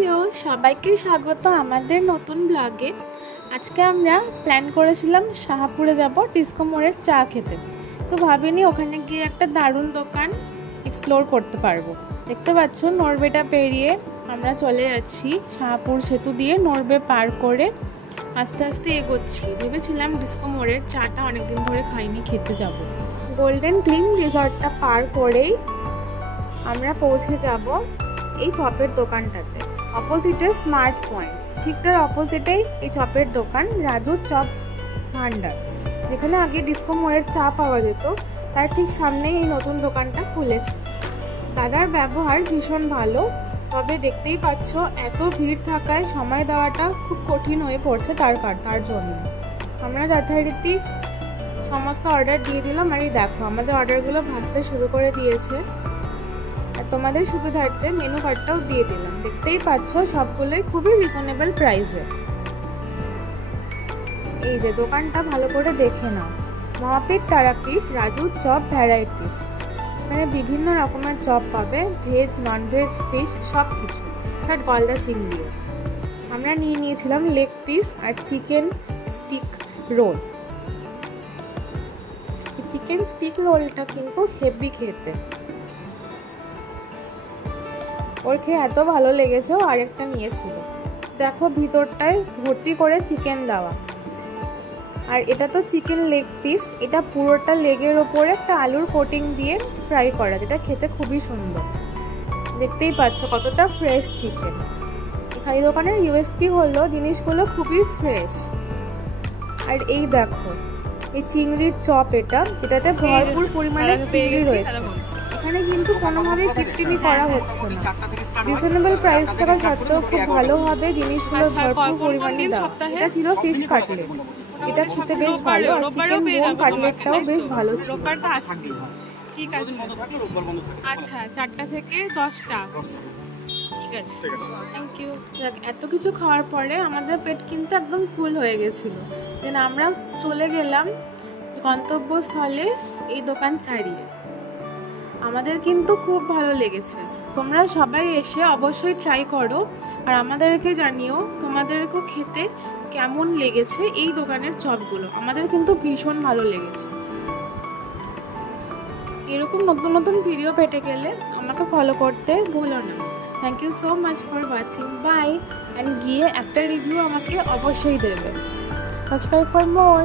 Hello, সবাইকে স্বাগত আমাদের নতুন ব্লগে। আজকে আমরা প্ল্যান করেছিলাম শাহাপুরে যাব ডিস্কো মোড়ের চা খেতে। তো ভাবিনি ওখানে গিয়ে একটা দারুণ দোকান এক্সপ্লোর করতে পারবো। দেখতে পাচ্ছ নরবেটা পেরিয়ে আমরা চলে যাচ্ছি শাহাপুর সেতু দিয়ে, নরবে পার করে আস্তে আস্তে এগোচ্ছি। ভেবেছিলাম ডিস্কো মোড়ের চাটা অনেকদিন ধরে খাইনি, খেতে যাব। গোল্ডেন ক্লিম রিসর্টটা পার করেই আমরা পৌঁছে যাব এই চপের দোকানটাতে। অপোজিটে স্মার্ট পয়েন্ট, ঠিক তার অপোজিটেই এই চপের দোকান রাজু চপ ভান্ডার, যেখানে আগে ডিস্কো মোড়ের চা পাওয়া যেত তার ঠিক সামনেই এই নতুন দোকানটা খুলেছে। দাদার ব্যবহার ভীষণ ভালো, তবে দেখতেই পাচ্ছ এত ভিড় থাকায় সময় দেওয়াটা খুব কঠিন হয়ে পড়ছে তার জন্য। আমরা যথারীতি সমস্ত অর্ডার দিয়ে দিলাম, আর এই দেখো আমাদের অর্ডারগুলো ভাজতে শুরু করে দিয়েছে। আর তোমাদের সুবিধার্থে মেনু কার্ডটাও দিয়ে দিলাম। দেখতেই পাচ্ছ সবগুলোই খুবই রিজনেবল প্রাইসে। এই যে দোকানটা ভালো করে দেখে নাও, মহাপীঠ তারাপীঠ রাজু চপ ভ্যারাইটিস। মানে বিভিন্ন রকমের চপ পাবে, ভেজ নন ভেজ ফিশ সব কিছু, আর গলদা চিংড়িও। আমরা নিয়েছিলাম লেগ পিস আর chicken stick roll. Chicken stick রোলটা কিন্তু হেভি খেতে, ওর খেয়ে এত ভালো লেগেছে ও আরেকটা নিয়েছিল। দেখো ভিতরটায় ভর্তি করে চিকেন দেওয়া, আর এটা তো চিকেন লেগ পিস, এটা পুরোটা লেগের ওপরে একটা আলুর কোটিং দিয়ে ফ্রাই করা, যেটা খেতে খুবই সুন্দর। দেখতেই পাচ্ছ কতটা ফ্রেশ চিকেন। এই দোকানের ইউএসপি হলো জিনিসগুলো খুবই ফ্রেশ। আর এই দেখো এই চিংড়ির চপ, এটাতে ভরপুর পরিমাণে চিংড়ি রয়েছে। এখানে কিন্তু কোনোভাবেই কিপটিমি করা হচ্ছে না, রিজনেবল প্রাইস থাকা সত্ত্বেও খুব ভালোভাবে জিনিসগুলো ভরপুর পরিমাণে দেওয়া। এটা ছিল ফিশ কাটলেট, এটা খেতে বেশ ভালো, আর চিকেন বোন কাটলেটটাও বেশ ভালো ছিল। ঠিক আছে, আচ্ছা 4টা থেকে 10টা, ঠিক আছে, থ্যাংক ইউ। দেখ এত কিছু খাওয়ার পরে আমাদের পেট কিন্তু একদম ফুল হয়ে গেছিল। দেন আমরা চলে গেলাম গন্তব্যস্থলে এই দোকান ছাড়িয়ে। আমাদের কিন্তু খুব ভালো লেগেছে, তোমরা সবাই এসে অবশ্যই ট্রাই করো, আর আমাদেরকে জানিও তোমাদেরকেও খেতে কেমন লেগেছে এই দোকানের চপগুলো। আমাদের কিন্তু ভীষণ ভালো লেগেছে। এরকম নতুন নতুন ভিডিও পেতে গেলে আমাকে ফলো করতে ভুলো না। Thank you so much for watching, bye. And গিয়ে একটা রিভিউ আমাকে অবশ্যই দেবে। Subscribe for more.